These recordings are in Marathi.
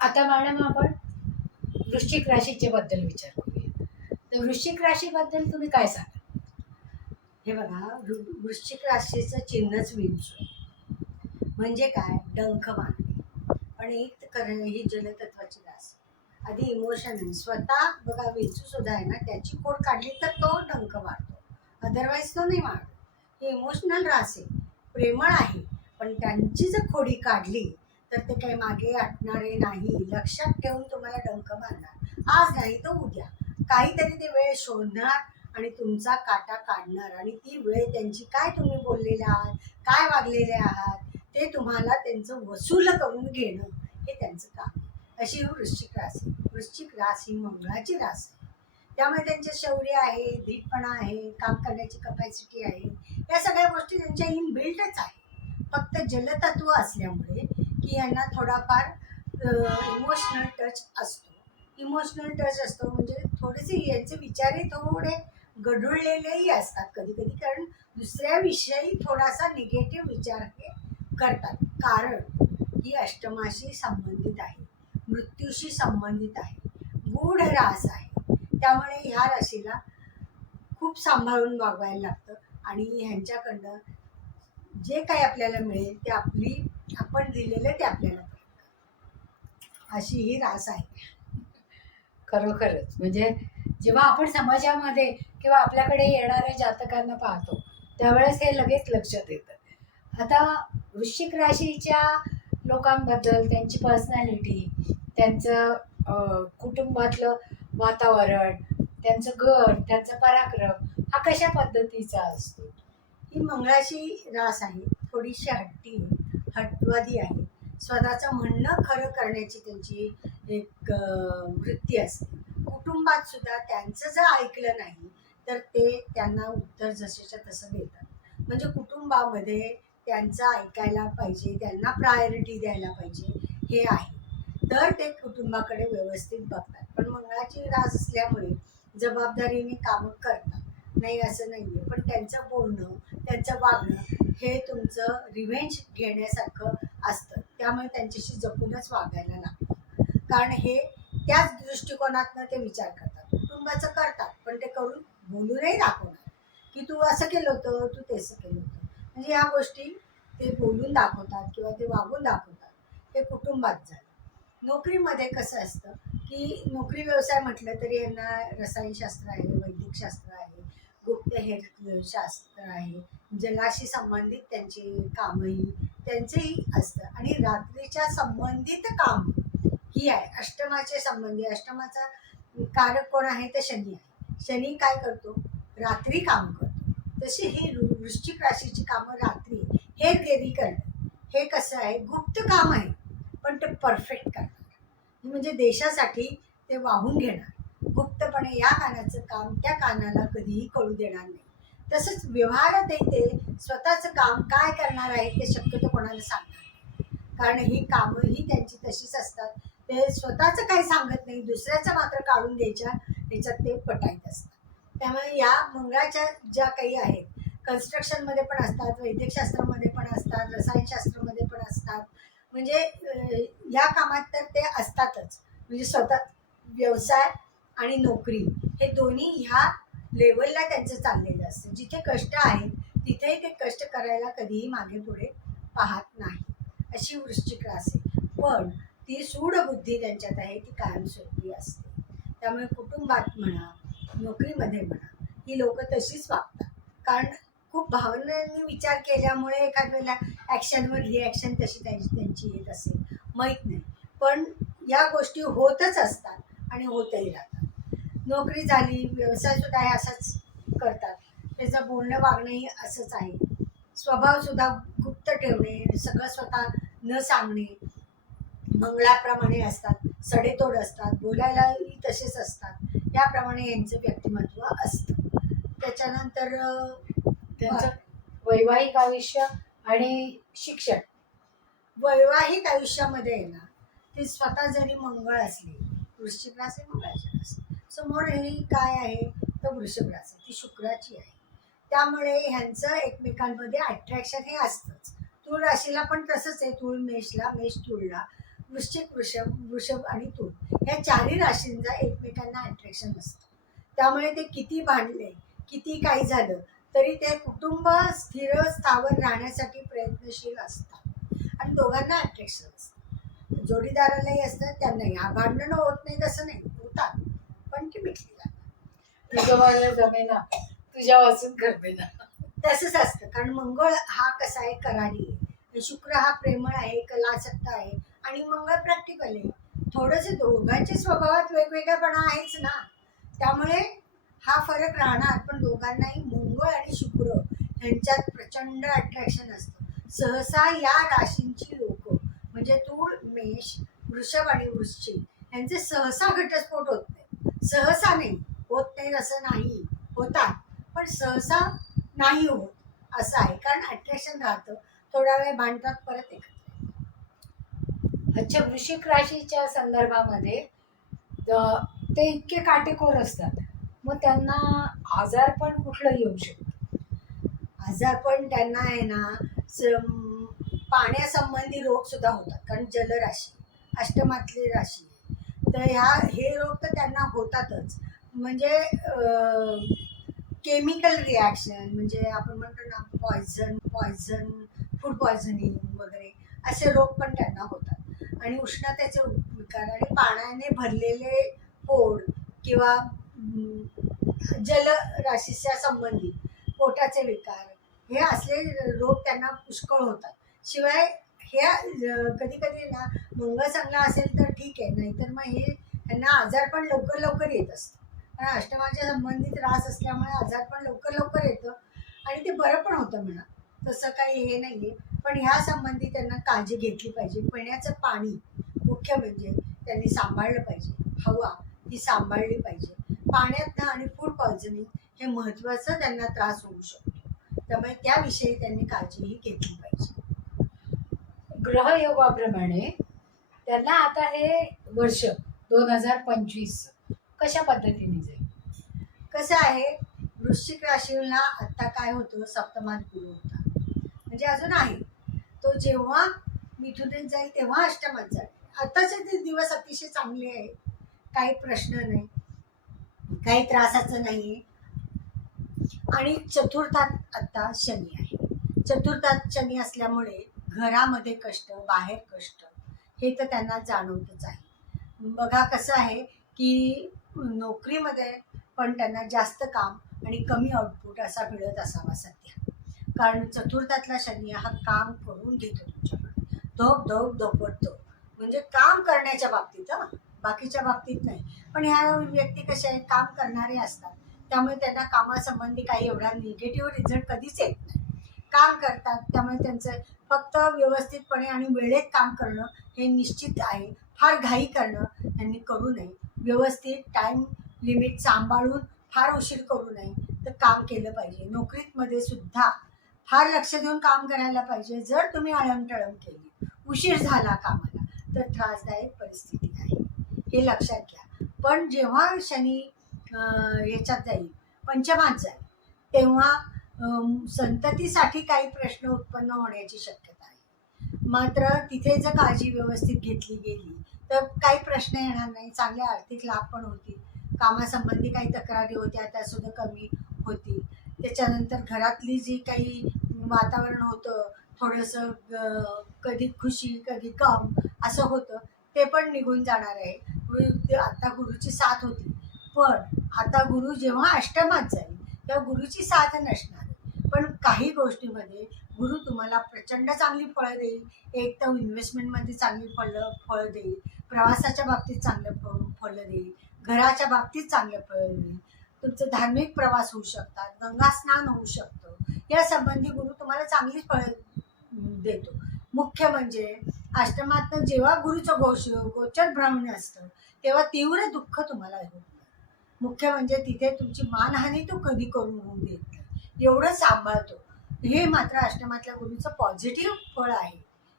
आता मॅडम आपण वृश्चिक राशीचे बद्दल विचार करूया. तर वृश्चिक राशीबद्दल तुम्ही काय सांगा? हे बघा, वृश्चिक राशीचं चिन्हच विंचू आहे. म्हणजे काय? डंख मारणे. पण ही जलतत्वाची रास. आधी इमोशन स्वतः बघा, विंचू सुद्धा आहे ना, त्याची खोड काढली तर तो डंख मारतो, अदरवाईज तो नाही मारतो. ही इमोशनल रास आहे, प्रेमळ आहे. पण त्यांची जर खोडी काढली तर ते काही मागे हटणारे नाही. लक्षात ठेवून तुम्हाला डंक मारणार, आज नाही तर उद्या काहीतरी ते वेळ शोधणार आणि तुमचा काटा काढणार. आणि ती वेळ त्यांची, काय तुम्ही बोललेले आहात, काय वागलेले आहात, ते तुम्हाला त्यांचं वसूल करून घेणं हे त्यांचं काम आहे. अशी ही वृश्चिक रास आहे. वृश्चिक रास ही मंगळाची रास आहे. त्यामुळे त्यांचे शौर्य आहे, धीटपणा आहे, काम करण्याची कपॅसिटी आहे. या सगळ्या गोष्टी त्यांच्या इनबिल्टच आहे. फक्त जलतत्व असल्यामुळे की यांना थोडाफार इमोशनल टच असतो. इमोशनल टच असतो म्हणजे थोडेसे यांचे विचारही थोडे गढुळलेलेही असतात कधी कधी, कारण दुसऱ्याविषयी थोडासा निगेटिव्ह विचार हे करतात. कारण ही अष्टमाशी संबंधित आहे, मृत्यूशी संबंधित आहे, गूढ रास आहे. त्यामुळे ह्या राशीला खूप सांभाळून वागवायला लागतं. आणि ह्यांच्याकडनं जे काही आपल्याला मिळेल ते आपण दिलेलं ते आपल्याला मिळेल. अशी ही रास आहे. खरोखरच म्हणजे जेव्हा आपण समाजामध्ये किंवा आपल्याकडे येणाऱ्या जातकांना पाहतो त्यावेळेस हे लगेच लक्षात येतं. आता वृश्चिक राशीच्या लोकांबद्दल, त्यांची पर्सनॅलिटी, त्यांचं कुटुंबातलं वातावरण, त्यांचं घर, त्यांचा पराक्रम हा कशा पद्धतीचा असतो? ही मंगळाची रास आहे, थोडीशी हट्टी आहे, हटवादी आहे. स्वतःचं म्हणणं खरं करण्याची त्यांची एक वृत्ती असते. कुटुंबात सुद्धा त्यांचं जर ऐकलं नाही तर ते त्यांना उत्तर जसेच्या तसं देतात. म्हणजे कुटुंबामध्ये त्यांचं ऐकायला पाहिजे, त्यांना प्रायोरिटी द्यायला पाहिजे, हे आहे. तर ते कुटुंबाकडे व्यवस्थित बघतात. पण मंगळाची रास असल्यामुळे जबाबदारीने कामं करतात, नाही असं नाही आहे. पण त्यांचं बोलणं, त्यांचं वागणं हे तुमचं रिव्हेंज घेण्यासारखं असतं. त्यामुळे त्यांच्याशी जपूनच वागायला लागतं. कारण हे त्याच दृष्टिकोनातनं ते विचार करतात. कुटुंबाचं करतात पण ते करून बोलूनही दाखवणार की तू असं केलं होतं, तू तसं केलं होतं. म्हणजे ह्या गोष्टी ते बोलून दाखवतात किंवा ते वागून दाखवतात. हे कुटुंबात झालं. नोकरीमध्ये कसं असतं की नोकरी व्यवसाय म्हटलं तरी यांना रसायनशास्त्र आहे, वैद्यकशास्त्र आहे, गुप्तहेर शास्त्र आहे, जलाशी संबंधित त्यांची कामही त्यांचंही असतं. आणि रात्रीच्या संबंधित काम ही आहे. अष्टमाचे संबंधी, अष्टमाचा कारक कोण आहे तर शनी आहे. शनी काय करतो? रात्री काम करतो. तशी ही वृश्चिक राशीची कामं रात्री हेरगिरी करणं हे कसं आहे? गुप्त काम आहे पण ते परफेक्ट करणार. म्हणजे देशासाठी ते वाहून घेणार. गुप्तपणे या कानाचं काम त्या कानाला कधीही कळू देणार नाही. तसंच व्यवहारातही ते स्वतःचं काम काय करणार आहे ते शक्यतो कोणाला सांगणार नाही. कारण ही कामं ही त्यांची तशीच असतात. ते स्वतःचं काही सांगत नाही, दुसऱ्याचं मात्र काढून द्यायच्या ह्याच्यात ते पटाईत असतात. त्यामुळे या मंगळाच्या ज्या काही आहेत, कन्स्ट्रक्शनमध्ये पण असतात, वैद्यकशास्त्रामध्ये पण असतात, रसायनशास्त्रामध्ये पण असतात. म्हणजे या कामात तर ते असतातच. म्हणजे स्वतः व्यवसाय आणि नोकरी हे दोन्ही ह्या लेवलला त्यांचं चाललेलं असतं. जिथे कष्ट आहेत तिथेही ते कष्ट करायला कधीही मागे पुढे पाहत नाही. अशी वृश्चिक रास आहे. पण ती सूडबुद्धी त्यांच्यात आहे, ती कायमस्वरूपी असते. त्यामुळे कुटुंबात म्हणा, नोकरीमध्ये म्हणा, ही लोक तशीच वागतात. कारण खूप भावनांनी विचार केल्यामुळे एखाद वेळेला ॲक्शनवर रिॲक्शन तशी त्यांची येत असेल, माहीत नाही. पण या गोष्टी होतच असतात आणि होतही राहतात. नोकरी झाली, व्यवसायसुद्धा हे असंच करतात. त्याचं बोलणं वागणंही असंच आहे. स्वभावसुद्धा गुप्त ठेवणे, सगळं स्वतः न सांगणे, मंगळाप्रमाणे असतात, सडेतोड असतात, बोलायलाही तसेच असतात. याप्रमाणे यांचं व्यक्तिमत्व असतं. त्याच्यानंतर त्यांचं वैवाहिक आयुष्य आणि शिक्षण. वैवाहिक आयुष्यामध्ये आहे ना, ती स्वतः जरी मंगळ असली, वृश्चिक रास आहे मंगळाची रास, समोर ही काय आहे तर वृषभ रास आहे, ती शुक्राची आहे. त्यामुळे ह्यांचं एकमेकांमध्ये अट्रॅक्शन हे असतंच. तूळ राशीला पण तसंच आहे. तूळ मेषला, मेष तुळला, वृश्चिक, वृषभ आणि तूळ या चारही राशींचा एकमेकांना अट्रॅक्शन असतं. त्यामुळे ते किती भांडले, किती काही झालं तरी ते कुटुंब स्थिर स्थावर राहण्यासाठी प्रयत्नशील असतात आणि दोघांना अट्रॅक्शन असतं. जोडीदारालाही असतं, त्यांनाही. भांडणं होत नाही तसं नाही, होतात पण ती मिटली जातात. तुझं मला जमेना, तुझ्या वाचून करमेना. तसंच असतं, कारण मंगळ हा कसा आहे, करारी आहे, शुक्र हा प्रेमळ आहे, कलासक्ता आहे आणि मंगळ प्रॅक्टिकल आहे. थोडंसं दोघांच्या स्वभावात वेगवेगळेपणा आहेच ना, त्यामुळे हा फरक राहणार. पण दोघांनाही मंगळ आणि शुक्र यांच्यात प्रचंड अट्रॅक्शन असतं. सहसा या राशींची लोक म्हणजे तूळ, मेष, वृषभ आणि वृश्चिक यांचे सहसा घटस्फोट होत नाही. सहसा नाही होत, नाही असं नाही, होतात पण सहसा नाही होत असं आहे. कारण अट्रॅक्शन राहतं, थोडा वेळ भांडतात, परत एकत्र. अच्छा, वृश्चिक राशीच्या संदर्भामध्ये ते इतके काटेकोर असतात, मग त्यांना आजार पण कुठलं येऊ शकतं? आजार पण त्यांना आहे ना, पाण्यासंबंधी रोग सुद्धा होतात, कारण जलराशी अष्टमातली राशी आहे. तर हे रोग तर त्यांना होतातच. म्हणजे केमिकल रिॲक्शन, म्हणजे आपण म्हणतो ना पॉयझन फूड पॉयझनिंग वगैरे असे रोग पण त्यांना होतात. आणि उष्णतेचे विकार आणि पाण्याने भरलेले पोट किंवा जलराशीच्या संबंधित पोटाचे विकार हे असले रोग त्यांना पुष्कळ होतात. शिवाय हे कधी कधी ना मंगळ चांगला असेल तर ठीक आहे, नाहीतर मग हे त्यांना आजार पण लवकर लवकर येत असतं. कारण अष्टमाच्या संबंधित त्रास असल्यामुळे आजार पण लवकर लवकर येतं आणि ते बरं पण होतं म्हणा, तसं काही हे नाही आहे. पण ह्या संबंधी त्यांना काळजी घेतली पाहिजे. पिण्याचं पाणी मुख्य म्हणजे त्यांनी सांभाळलं पाहिजे. हवा ही सांभाळली पाहिजे. पाण्यात आणि फूड पॉयझनिंग हे महत्त्वाचं त्यांना त्रास होऊ शकतो, त्यामुळे त्याविषयी त्यांनी काळजीही घेतली पाहिजे. ग्रहयोगाप्रमाणे त्यांना आता हे वर्ष 2025 कशा पद्धतीने जाईल? कसं आहे, वृश्चिक राशीला आत्ता काय होतं, सप्तमात गुरु होता, म्हणजे अजून आहे तो. जेव्हा मिथुनेत जाईल तेव्हा अष्टमात जाईल. आताचे ते दिवस अतिशय चांगले आहे, काही प्रश्न नाही, काही त्रासाचं नाही आहे. आणि चतुर्थात आत्ता शनी आहे. चतुर्थात शनी असल्यामुळे घरामध्ये कष्ट, बाहेर कष्ट हे तर त्यांना जाणवतच आहे. बघा कसं आहे की नोकरीमध्ये पण त्यांना जास्त काम आणि कमी आउटपुट असा मिळत असावा सध्या. कारण चतुर्थातला शनी हा काम करून घेतो तुमच्याकडे, धोप धोपटतो. म्हणजे काम करण्याच्या बाबतीत, बाकीच्या बाबतीत नाही. पण ह्या व्यक्ती कशा आहेत, काम करणारे असतात, त्यामुळे त्यांना कामासंबंधी काही एवढा निगेटिव्ह रिझल्ट कधीच येत नाही. काम करतात, त्यामुळे त्यांचं फक्त व्यवस्थितपणे आणि वेळेत काम करणं हे निश्चित आहे. फार घाई करणं त्यांनी करू नये. व्यवस्थित टाईम लिमिट सांभाळून फार उशीर करू नये, तर काम केलं पाहिजे. नोकरीमध्ये सुद्धा फार लक्ष देऊन काम करायला पाहिजे. जर तुम्ही आळमटळम केली, उशीर झाला कामाला, तर त्रासदायक परिस्थिती आहे, हे लक्षात घ्या. पण जेव्हा शनी याच्यात जाईल, पंचमात जाईल, तेव्हा संततीसाठी काही प्रश्न उत्पन्न होण्याची शक्यता आहे. मात्र तिथे जर काळजी व्यवस्थित घेतली गेली तर काही प्रश्न येणार नाही. चांगले आर्थिक लाभ पण होतील. कामासंबंधी काही तक्रारी होत्या त्या सुद्धा कमी होतील. त्याच्यानंतर घरातली जी काही वातावरण होतं, थोडंसं कधी खुशी कधी गम असं होतं, ते पण निघून जाणार आहे. आता गुरुची साथ होती, पण आता गुरु जेव्हा अष्टमात जाईल तेव्हा गुरुची साथ नसणार. पण काही गोष्टीमध्ये गुरु तुम्हाला प्रचंड चांगली फळं देईल. एक तर इन्व्हेस्टमेंटमध्ये चांगली फळं देईल, प्रवासाच्या बाबतीत चांगलं फळं देईल, घराच्या बाबतीत चांगलं फळं देईल. तुमचं धार्मिक प्रवास होऊ शकतात, गंगा स्नान होऊ शकतं. या संबंधी गुरु तुम्हाला चांगलीच फळं देतो. मुख्य म्हणजे अष्टमातनं जेव्हा गुरुचं गोचर भ्रमण असतं तेव्हा तीव्र दुःख तुम्हाला होत नाही. मुख्य म्हणजे तिथे तुमची मानहानी तो कधी करून होऊ देत नाही, एवढं सांभाळतो. हे मात्र अष्टमातल्या गुरुचं पॉझिटिव्ह फळ आहे,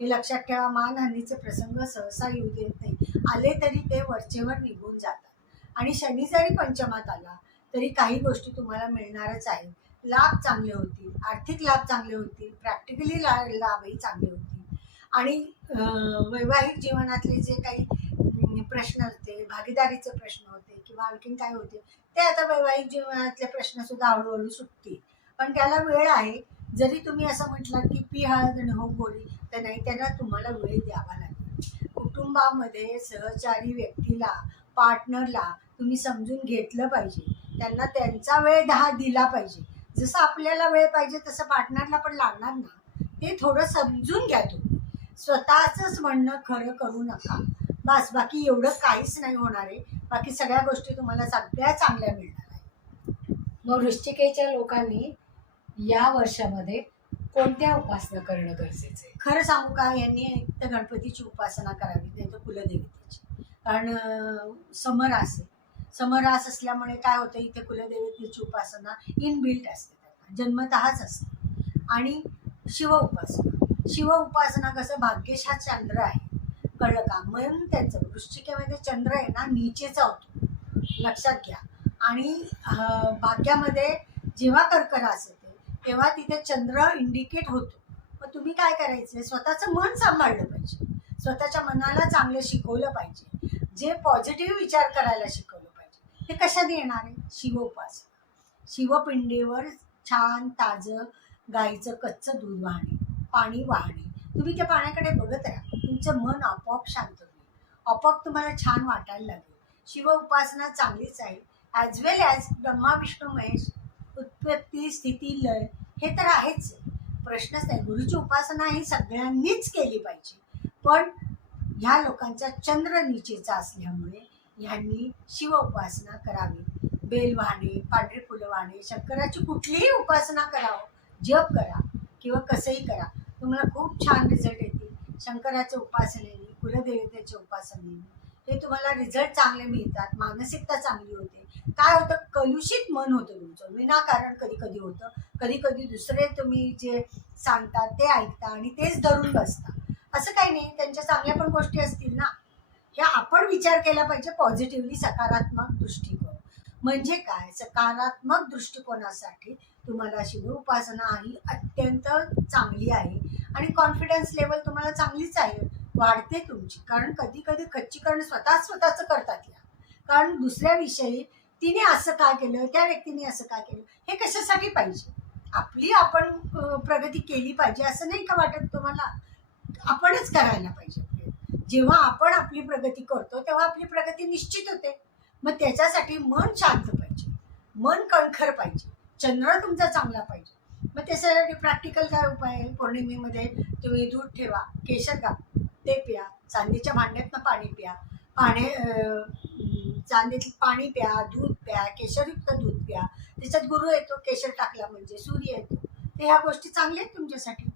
हे लक्षात ठेवा. मानहानीचे प्रसंग सहसा येऊ देत नाही, आले तरी ते वरचेवर निघून जातात. आणि शनी जरी पंचमात आला तरी काही गोष्टी तुम्हाला मिळणारच आहेत. लाभ चांगले होतील, आर्थिक लाभ चांगले होतील, प्रॅक्टिकली लाभही चांगले होतील. आणि वैवाहिक जीवनातले जे काही प्रश्न होते, भागीदारीचे प्रश्न होते किंवा आणखीन काय होते, ते आता वैवाहिक जीवनातले प्रश्न सुद्धा हळूहळू सुटतील. पण त्याला वेळ आहे. जरी तुम्ही असं म्हटलं की पी हळद आणि हो गोळी, तर नाही, त्यांना तुम्हाला वेळ द्यावा लागेल. कुटुंबामध्ये सहचारी व्यक्तीला, पार्टनरला तुम्ही समजून घेतलं पाहिजे. त्यांना त्यांचा वेळ दिला पाहिजे. जसं आपल्याला वेळ पाहिजे तसं पार्टनरला पण लागणार ना. ते थोडं समजून घ्या तुम्ही. स्वतःचंच म्हणणं खरं करू नका. बस, बाकी एवढं काहीच नाही होणार आहे. बाकी सगळ्या गोष्टी तुम्हाला सगळ्या चांगल्या मिळणार आहे. मग वृश्चिकेच्या लोकांनी या वर्षामध्ये कोणत्या उपासना करणं गरजेचं आहे? खरं सांगू का, यांनी एक तर गणपतीची उपासना करावी, नाही तर कुलदेवतेची. कारण समरास आहे. समरास असल्यामुळे काय होतं, इथे कुलदेवतेची उपासना इनबिल्ट असते, त्यांना जन्मतःच असते. आणि शिव उपासना कसं, भाग्येश हा चंद्र आहे, कळलं का. म्हणून त्याचं वृश्चिकेमध्ये चंद्र आहे ना, नीचेचा होतो, लक्षात घ्या. आणि भाग्यामध्ये जेव्हा कर्क रास येते तेव्हा तिथे चंद्र इंडिकेट होतो. मग तुम्ही काय करायचं, स्वतःचं मन सांभाळलं पाहिजे. स्वतःच्या मनाला चांगलं शिकवलं पाहिजे. जे पॉझिटिव्ह विचार करायला शिकवलं पाहिजे. ते कशाने येणार आहे? शिव उपासना. शिवपिंडीवर छान ताजं गाईचं कच्चं दूध वाहणे, पाणी वाहणे. तुम्ही त्या पाण्याकडे बघत राहा, तुमचं मन आपोआप शांत होईल. आपोआप तुम्हाला छान वाटायला लागेल. शिव उपासना चांगलीच आहे. ॲज वेल ॲज ब्रह्मा विष्णू महेश, उत्पत्ती स्थिती लय, हे तर आहेच. प्रश्नच नाही. गुरुची उपासना ही सगळ्यांनीच केली पाहिजे. पण ह्या लोकांचा चंद्र नीचेचा असल्यामुळे ह्यांनी शिव उपासना करावी. बेल वाहणे, पांढरी फुलं वाहणे, शंकराची कुठलीही उपासना करावं, जप करा किंवा कसंही करा, तुम्हाला खूप छान रिझल्ट येतील. शंकराच्या उपासनेने, कुलदेवतेच्या उपासनेने हे तुम्हाला रिझल्ट चांगले मिळतात. मानसिकता चांगली होते. काय होतं, कलुषित मन होतं तुमचं, विनाकारण कधी कधी होतं. कधी कधी दुसरे तुम्ही जे सांगतात ते ऐकता आणि तेच धरून बसता. असं काही नाही, त्यांच्या चांगल्या पण गोष्टी असतील ना. ह्या आपण विचार केला पाहिजे पॉझिटिव्हली, सकारात्मक दृष्टिकोन. म्हणजे काय, सकारात्मक दृष्टिकोनासाठी तुम्हाला शिव उपासना ही अत्यंत चांगली आहे. आणि कॉन्फिडन्स लेवल तुम्हाला चांगलीच आहे, वाढते तुमची. कारण कधी कधी खच्चीकरण स्वतःचं करतात या. कारण दुसऱ्याविषयी तिने असं का केलं, त्या व्यक्तीने असं का केलं, हे कशासाठी पाहिजे. आपली आपण प्रगती केली पाहिजे, असं नाही का वाटत तुम्हाला? आपणच करायला पाहिजे. जेव्हा आपण आपली प्रगती करतो तेव्हा आपली प्रगती निश्चित होते. मग त्याच्यासाठी मन शांत पाहिजे, मन कणखर पाहिजे, चंद्र तुमचा चांगला पाहिजे. मग त्याच्यासाठी प्रॅक्टिकल काय उपाय आहे? पौर्णिमेमध्ये तुम्ही दूध ठेवा, केशर घ्या, ते प्या. चांदीच्या भांड्यातनं पाणी प्या. चांदीत पाणी प्या, दूध प्या, केशरयुक्त दूध प्या. त्याच्यात गुरु येतो, केशर टाकला म्हणजे सूर्य येतो. ते ह्या गोष्टी चांगल्या आहेत तुमच्यासाठी.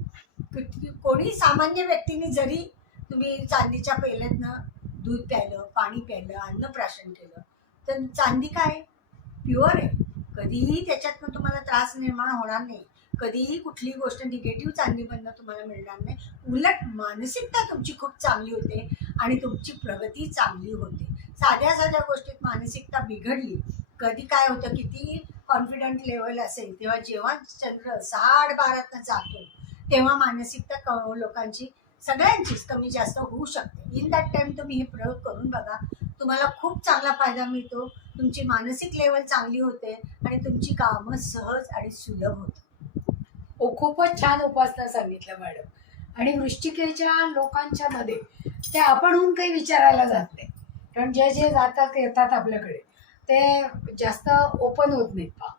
कोणी सामान्य व्यक्तीने जरी तुम्ही चांदीच्या पेल्यातनं दूध प्यायलं, पाणी प्यायलं, अन्नप्राशन केलं, तर चांदी काय प्युअर आहे. कधीही त्याच्यातनं तुम्हाला त्रास निर्माण होणार नाही. कधीही कुठली गोष्ट निगेटिव्ह चांदीमधनं तुम्हाला मिळणार नाही. उलट मानसिकता तुमची खूप चांगली होते आणि तुमची प्रगती चांगली होते. साध्या साध्या गोष्टीत मानसिकता बिघडली, कधी काय होतं, किती कॉन्फिडंट लेवल असेल तेव्हा जेव्हा चंद्र 6:12 जातो तेव्हा मानसिकता लोकांची सगळ्यांचीच कमी जास्त होऊ शकते. इन दॅट टाइम तुम्ही हे प्रयोग करून बघा, तुम्हाला खूप चांगला फायदा मिळतो. तुमची मानसिक लेवल चांगली होते आणि तुमची कामं सहज आणि सुलभ होतात. खूपच छान उपासना सांगितलं मॅडम. आणि वृश्चिकेच्या लोकांच्या मध्ये ते आपणहून काही विचारायला जात नाही. कारण जे जे येतात आपल्याकडे ते जास्त ओपन होत नाहीत पा.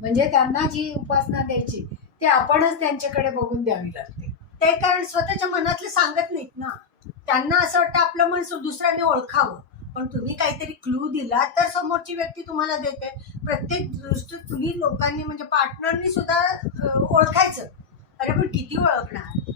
म्हणजे त्यांना जी उपासना द्यायची ते आपणच त्यांच्याकडे बघून द्यावी लागते. ते कारण स्वतःच्या मनातले सांगत नाहीत ना. त्यांना असं वाटतं आपलं मन दुसऱ्याने ओळखावं. पण तुम्ही काहीतरी क्लू दिला तर समोरची व्यक्ती तुम्हाला देते. प्रत्येक दृष्टीत तुम्ही लोकांनी म्हणजे पार्टनरनी सुद्धा ओळखायचं. अरे पण किती ओळखणार,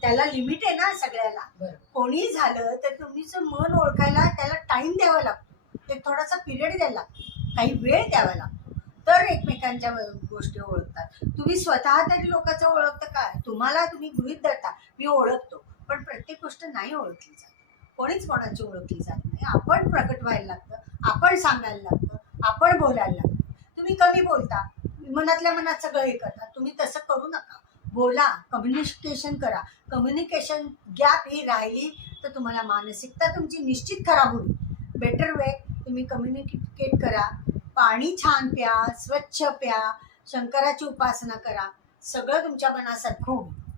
त्याला लिमिट आहे ना सगळ्याला. कोणी झालं तर तुमचं मन ओळखायला त्याला टाइम द्यावा लागतो. एक थोडासा पिरियड द्यायला लागतो, काही वेळ द्यावा लागतो, तर एकमेकांच्या गोष्टी ओळखतात. तुम्ही स्वतः तरी लोकांचं ओळखतं काय? तुम्ही गृहीत धरता मी ओळखतो, पण प्रत्येक गोष्ट नाही ओळखली जात. कोणीच कोणाची ओळखली जात नाही. आपण प्रकट व्हायला लागतं, आपण सांगायला लागतं, आपण बोलायला लागतं. तुम्ही कमी बोलता, मनातल्या मनात सगळं हे करता. तुम्ही तसं करू नका. बोला, कम्युनिकेशन करा. कम्युनिकेशन गॅप ही राहिली तर तुम्हाला मानसिकता तुमची निश्चित खराब होईल. बेटर वे तुम्ही कम्युनिकेट करा. पाणी छान प्या, स्वच्छ प्या, शंकराची उपासना करा. सगळं तुमच्या मनासारखं होईल.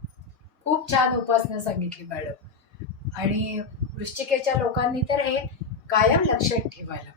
खूप छान उपासना सांगितली मॅडम. आणि वृश्चिकेच्या लोकांनी तर हे कायम लक्षात ठेवायला